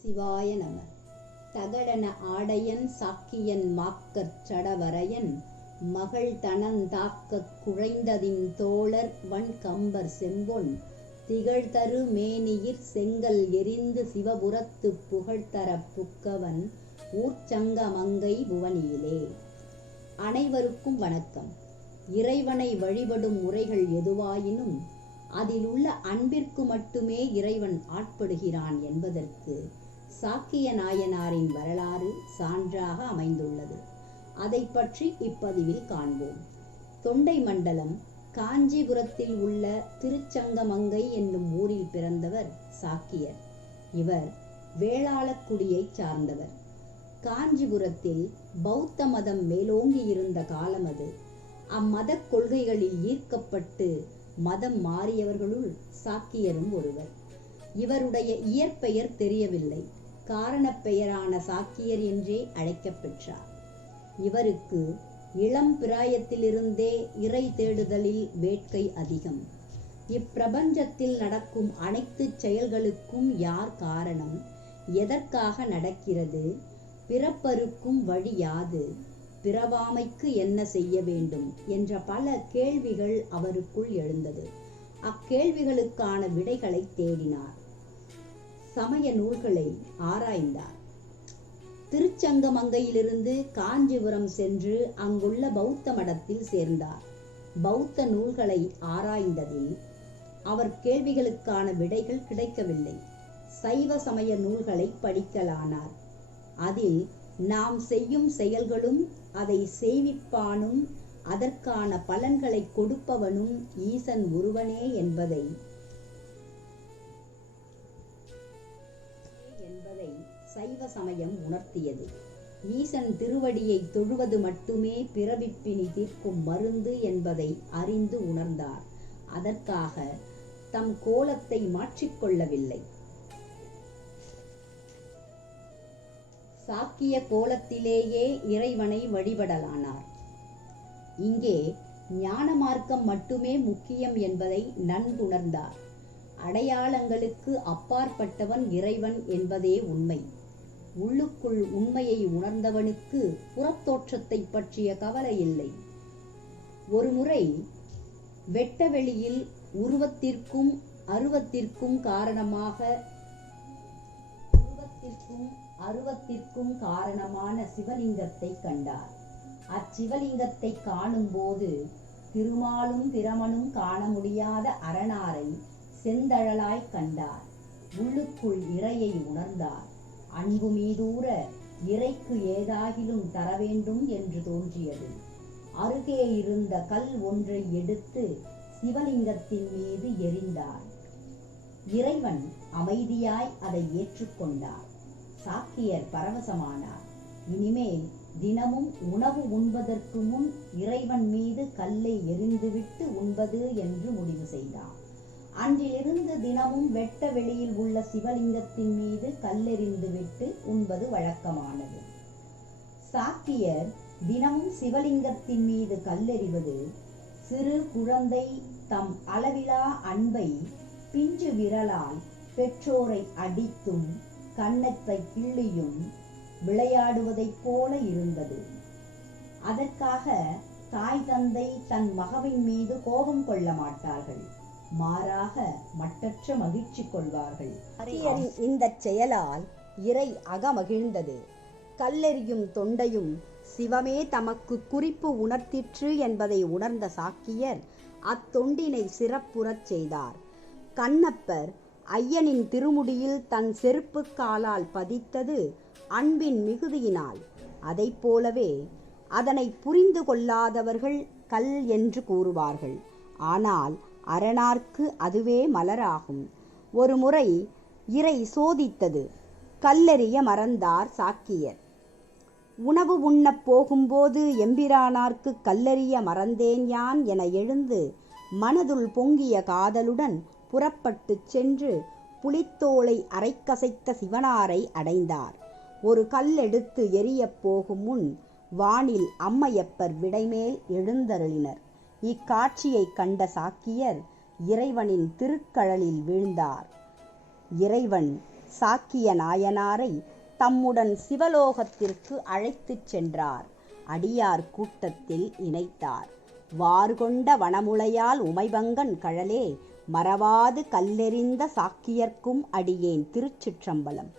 சிவாய நம. தகடன ஆடையன் சாக்கியன் மாக்கற் சடவரையன் மகள் தனந்தாக்கக் குழைந்ததின் தோழர் வண்கம்பர் செம்பொன் திகழ்தரு மேனியிற் செங்கல் எறிந்து சிவபுரத்துப் புகழ்தரப் புக்கவன் ஊர்ச்சங்க மங்கை புவனியிலே. அனைவருக்கும் வணக்கம். இறைவனை வழிபடும் முறைகள் எதுவாயினும் அதிலுள்ள அன்பிற்கு மட்டுமே இறைவன் ஆட்படுகிறான் என்பதற்கு சாக்கிய நாயனாரின் வரலாறு சான்றாக அமைந்துள்ளது. அதை பற்றி இப்பதிவில் காண்போம். தொண்டை மண்டலம் காஞ்சிபுரத்தில் உள்ள திருச்சங்கமங்கை என்னும் ஊரில் பிறந்தவர் சாக்கியர். இவர் வேளாளக்குடியைச் சார்ந்தவர். காஞ்சிபுரத்தில் பௌத்த மதம் மேலோங்கி இருந்த காலம் அது. அம்மத கொள்கைகளில் ஈர்க்கப்பட்டு மதம் மாறியவர்களுள் சாக்கியரும் ஒருவர். இவருடைய இயற்பெயர் தெரியவில்லை. காரணப் பெயரான சாக்கியர் என்றே அழைக்கப் பெற்றார். இவருக்கு இளம் பிராயத்திலிருந்தே இறை தேடுதலில் வேட்கை அதிகம். இப்பிரபஞ்சத்தில் நடக்கும் அனைத்து செயல்களுக்கும் யார் காரணம், எதற்காக நடக்கிறது, பிறப்பருக்கும் வழி யாது, பிறவாமைக்கு என்ன செய்ய வேண்டும் என்ற பல கேள்விகள் அவருக்குள் எழுந்தது. அக்கேள்விகளுக்கான விடைகளை தேடினார். சமய நூல்களை ஆராய்ந்தார். திருச்சங்கமங்கையிலிருந்து காஞ்சிபுரம் சென்று அங்குள்ள பௌத்த மடத்தில் சேர்ந்தார். பௌத்த நூல்களை ஆராய்ந்ததில் அவர் கேள்விகளுக்கான விடைகள் கிடைக்கவில்லை. சைவ சமய நூல்களை படிக்கலானார். அதில் நாம் செய்யும் செயல்களும் அதை செய்விப்பானும் அதற்கான பலன்களை கொடுப்பவனும் ஈசன் ஒருவனே என்பதை சைவ சமயம் உணர்த்தியது. ஈசன் திருவடியை தொழுவது மட்டுமே பிறவிப்பிணி தீர்க்கும் மருந்து என்பதை அறிந்து உணர்ந்தார். அதற்காக தம் கோலத்தை மாற்றிக்கொள்ளவில்லை. சாக்கிய கோலத்திலேயே இறைவனை வழிபடலானார். இங்கே ஞான மார்க்கம் மட்டுமே முக்கியம் என்பதை நன்குணர்ந்தார். அடையாளங்களுக்கு அப்பாற்பட்டவன் இறைவன் என்பதே உண்மை. உள்ளுக்குள் உண்மையை உணர்ந்தவனுக்கு புறத்தோற்றத்தை பற்றிய கவலை இல்லை. ஒருமுறை வெட்ட வெளியில் உருவத்திற்கும் அருவத்திற்கும் காரணமான சிவலிங்கத்தை கண்டார். அச்சிவலிங்கத்தை காணும் போது திருமாலும் பிரமனும் காண முடியாத அரணாரை செந்தழலாய் கண்டார். உள்ளுக்குள் இறையை உணர்ந்தார். அன்பு மீதூர இறைக்கு ஏதாகிலும் தர வேண்டும் என்று தோன்றியது. அருகே இருந்த கல் ஒன்றை எடுத்து சிவலிங்கத்தின் மீது எறிந்தார். இறைவன் அமைதியாய் அதை ஏற்றுக்கொண்டார். சாக்கியர் பரவசமானார். இனிமேல் தினமும் உணவு உண்பதற்கு முன் இறைவன் மீது கல்லை எறிந்துவிட்டு உண்பது என்று முடிவு செய்தார். அன்றிலிருந்து தினமும் வெட்ட வெளியில் உள்ள சிவலிங்கத்தின் மீது கல்லெறிந்துவிட்டு உண்பது வழக்கமானது. சாக்கியர் தினமும் சிவலிங்கத்தின் மீது கல்லெறிவது சிறு குழந்தை தம் அளவிலா அன்பை பிஞ்சு விரலால் பெற்றோரை அடித்தும் கன்னத்தை கிள்ளியும் விளையாடுவதைப் போல இருந்தது. அதற்காக தாய் தந்தை தன் மகவின் மீது கோபம் கொள்ள மாட்டார்கள். மாறாக மட்டற்ற மகிழ்ச்சி கொள்வார்கள். இந்த செயலால் இறை அகமகிழ்ந்தது. கல்லெறியும் தொண்டையும் சிவமே தமக்கு குறிப்பு உணர்த்திற்று என்பதை உணர்ந்த சாக்கியர் அத்தொண்டினை சிறப்புறச் செய்தார். கண்ணப்பர் ஐயனின் திருமுடியில் தன் செருப்பு காலால் பதித்தது அன்பின் மிகுதியினால். அதை போலவே அதனை புரிந்து கொள்ளாதவர்கள் கல் என்று கூறுவார்கள். ஆனால் அரணார்க்கு அதுவே மலராகும். ஒரு முறை இறை சோதித்தது. கல்லெறிய மறந்தார் சாக்கியர். உணவு உண்ணப் போகும்போது எம்பிரானார்க்கு கல்லெறிய மறந்தேன் யான் என எழுந்து மனதுள் பொங்கிய காதலுடன் புறப்பட்டு சென்று புலித்தோலை அரைக்கசைத்த சிவனாரை அடைந்தார். ஒரு கல் எடுத்து எரியப் போகும் முன் வானில் அம்மையப்பர் விடைமேல் எழுந்தருளினர். இக்காட்சியை கண்ட சாக்கியர் இறைவனின் திருக்கழலில் வீழ்ந்தார். இறைவன் சாக்கிய நாயனாரை தம்முடன் சிவலோகத்திற்கு அழைத்துச் சென்றார். அடியார் கூட்டத்தில் இணைத்தார். வார்கொண்ட வனமுலையால் உமைபங்கன் கழலே மறவாது கல்லெறிந்த சாக்கியர்க்கும் அடியேன் திருச்சிற்றம்பலம்.